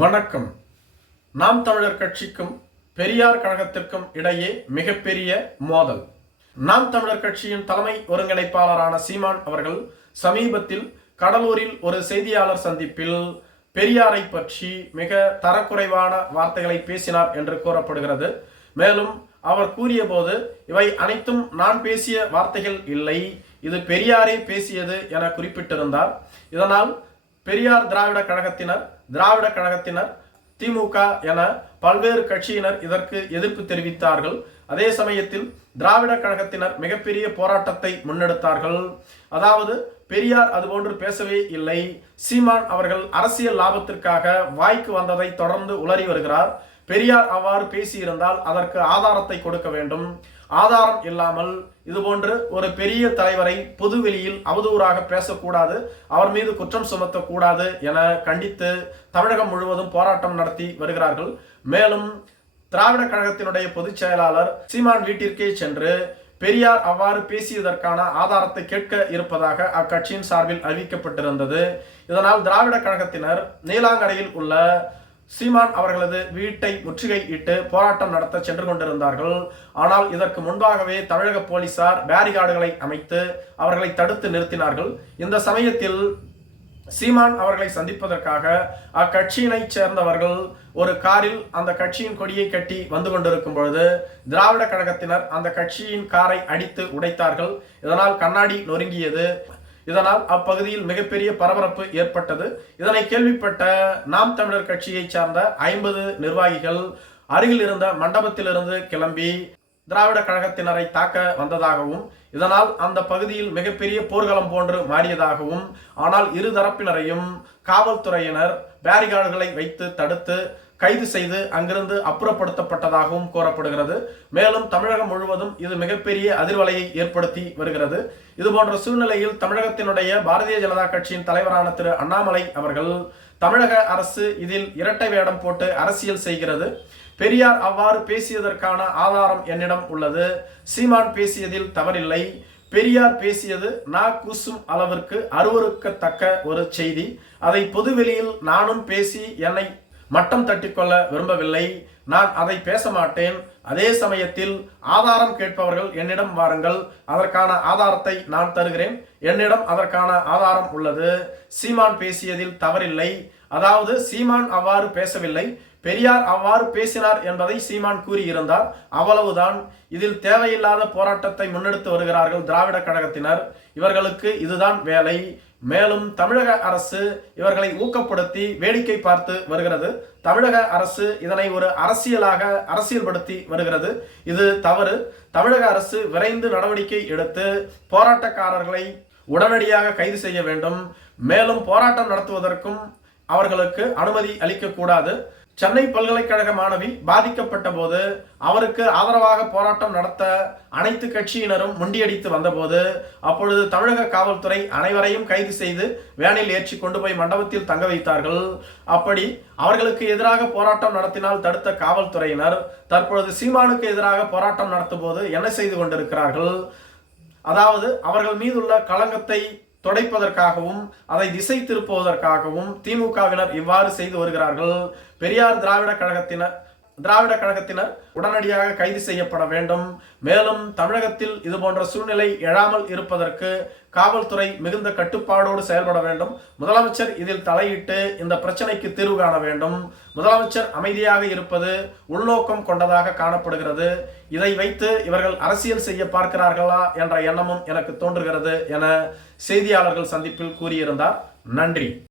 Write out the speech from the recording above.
வணக்கம். நாம் தமிழர் கட்சிக்கும் பெரியார் கழகத்திற்கும் இடையே மிகப்பெரிய மோதல். நாம் தமிழர் கட்சியின் தலைமை ஒருங்கிணைப்பாளரான சீமான் அவர்கள் சமீபத்தில் கடலூரில் ஒரு செய்தியாளர் சந்திப்பில் பெரியாரை பற்றி மிக தரக்குறைவான வார்த்தைகளை பேசினார் என்று கூறப்படுகிறது. மேலும் அவர் கூறியபோது இவை அனைத்தும் நான் பேசிய வார்த்தைகள் இல்லை. இது பெரியாரே பேசியது என குறிப்பிட்டிருந்தார். இதனால் பெரியார் திராவிட கழகத்தினர் திராவிட கழகத்தினர் திமுக என பல்வேறு கட்சியினர் இதற்கு எதிர்ப்பு தெரிவித்தார்கள். அதே சமயத்தில் திராவிட கழகத்தினர் மிகப்பெரிய போராட்டத்தை முன்னெடுத்தார்கள். அதாவது பெரியார் அதுபோன்று பேசவே இல்லை. சீமான் அவர்கள் அரசியல் லாபத்திற்காக வாய்க்கு வந்ததை தொடர்ந்து உளறி வருகிறார். பெரியார் அவ்வாறு பேசியிருந்தால் அதற்கு ஆதாரத்தை கொடுக்க வேண்டும். ஆதாரம் இல்லாமல் இதுபோன்று ஒரு பெரிய தலைவரை பொதுவெளியில் அவதூறாக பேசக்கூடாது அவர் மீது குற்றம் சுமத்தக்கூடாது என கண்டித்து தமிழகம் முழுவதும் போராட்டம் நடத்தி வருகிறார்கள். மேலும் திராவிட கழகத்தினுடைய பொதுச் செயலாளர் சீமான் வீட்டிற்கே சென்று பெரியார் அவ்வாறு பேசியதற்கான ஆதாரத்தை கேட்க இருப்பதாக அக்கட்சியின் சார்பில் அறிவிக்கப்பட்டிருந்தது. இதனால் திராவிட கழகத்தினர் நீலாங்கரையில் உள்ள சீமான் அவர்களது வீட்டை முற்றுகை இட்டு போராட்டம் நடத்த சென்று கொண்டிருந்தார்கள். ஆனால் இதற்கு முன்பாகவே தமிழக போலீசார் பேரிகார்டுகளை அமைத்து அவர்களை தடுத்து நிறுத்தினார்கள். இந்த சமயத்தில் சீமான் அவர்களை சந்திப்பதற்காக அக்கட்சியினை சேர்ந்தவர்கள் ஒரு காரில் அந்த கட்சியின் கொடியை கட்டி வந்து கொண்டிருக்கும் பொழுது திராவிட கழகத்தினர் அந்த கட்சியின் காரை அடித்து உடைத்தார்கள். இதனால் கண்ணாடி நொறுங்கியது. இதனால் அப்பகுதியில் மிகப்பெரிய பரபரப்பு ஏற்பட்டது. இதனை கேள்விப்பட்ட நாம் தமிழர் கட்சியை சார்ந்த ஐம்பது நிர்வாகிகள் அருகில் இருந்த மண்டபத்திலிருந்து கிளம்பி திராவிட கழகத்தினரை தாக்க வந்ததாகவும் இதனால் அந்த பகுதியில் மிகப்பெரிய போர்க்களம் போன்று மாறியதாகவும் ஆனால் இரு தரப்பினரையும் காவல்துறையினர் பேரிகார்டுகளை வைத்து தடுத்து கைது செய்து அங்கிருந்து அப்புறப்படுத்தப்பட்டதாகவும் கூறப்படுகிறது. மேலும் தமிழகம் முழுவதும் இது மிகப்பெரிய அதிர்வலையை ஏற்படுத்தி வருகிறது. இதுபோன்ற சூழ்நிலையில் தமிழகத்தினுடைய பாரதிய ஜனதா கட்சியின் தலைவரான திரு அண்ணாமலை அவர்கள் தமிழக அரசு இதில் இரட்டை வேடம் போட்டு அரசியல் செய்கிறது. பெரியார் அவ்வாறு பேசியதற்கான ஆதாரம் என்னிடம் உள்ளது. சீமான் பேசியதில் தவறில்லை. பெரியார் பேசியது நா கூசும் அளவிற்கு அருவறுக்கத்தக்க ஒரு செய்தி. அதை பொதுவெளியில் நானும் பேசி என்னை மட்டம் தட்டிக்கொள்ள விரும்பவில்லை. நான் அதை பேச மாட்டேன். அதே சமயத்தில் ஆதாரம் கேட்பவர்கள் என்னிடம் வாருங்கள். அதற்கான ஆதாரத்தை நான் தருகிறேன். என்னிடம் அதற்கான ஆதாரம் உள்ளது. சீமான் பேசியதில் தவறில்லை. அதாவது சீமான் அவ்வாறு பேசவில்லை. பெரியார் அவ்வாறு பேசினார் என்பதை சீமான் கூறியிருந்தார். அவ்வளவுதான். இதில் தேவையில்லாத போராட்டத்தை முன்னெடுத்து வருகிறார்கள் திராவிட கழகத்தினர். இவர்களுக்கு இதுதான் வேலை. மேலும் தமிழக அரசு இவர்களை ஊக்கப்படுத்தி வேடிக்கை பார்த்து வருகிறது. தமிழக அரசு இதனை ஒரு அரசியலாக அரசியல்படுத்தி வருகிறது. இது தவறு. தமிழக அரசு விரைந்து நடவடிக்கை எடுத்து போராட்டக்காரர்களை உடனடியாக கைது செய்ய வேண்டும். மேலும் போராட்டம் நடத்துவதற்கும் அவர்களுக்கு அனுமதி அளிக்கக்கூடாது. சென்னை பல்கலைக்கழக மாணவி பாதிக்கப்பட்ட போது அவருக்கு ஆதரவாக போராட்டம் நடத்த அனைத்து கட்சியினரும் முண்டியடித்து வந்தபோது அப்பொழுது தமிழக காவல்துறை அனைவரையும் கைது செய்து வேனில் ஏற்றி கொண்டு போய் மண்டபத்தில் தங்க வைத்தார்கள். அப்படி அவர்களுக்கு எதிராக போராட்டம் நடத்தினால் தடுத்த காவல்துறையினர் தற்பொழுது சீமானுக்கு எதிராக போராட்டம் நடத்தும் போது என்ன செய்து கொண்டிருக்கிறார்கள்? அதாவது அவர்கள் மீதுள்ள களங்கத்தை துடைப்பதற்காகவும் அதை திசை திருப்புவதற்காகவும் திமுகவினர் இவ்வாறு செய்து வருகிறார்கள். பெரியார் திராவிட கழகத்தினர் திராவிட கழகத்தினர் உடனடியாக கைது செய்யப்பட வேண்டும். மேலும் தமிழகத்தில் இது போன்ற சூழ்நிலை எழாமல் இருப்பதற்கு காவல்துறை மிகுந்த கட்டுப்பாடோடு செயல்பட வேண்டும். முதலமைச்சர் இதில் தலையிட்டு இந்த பிரச்சனைக்கு தீர்வு காண வேண்டும். முதலமைச்சர் அமைதியாக இருப்பது உள்நோக்கம் கொண்டதாக காணப்படுகிறது. இதை வைத்து இவர்கள் அரசியல் செய்ய பார்க்கிறார்களா என்ற எண்ணமும் எனக்கு தோன்றுகிறது என செய்தியாளர்கள் சந்திப்பில் கூறியிருந்தார். நன்றி.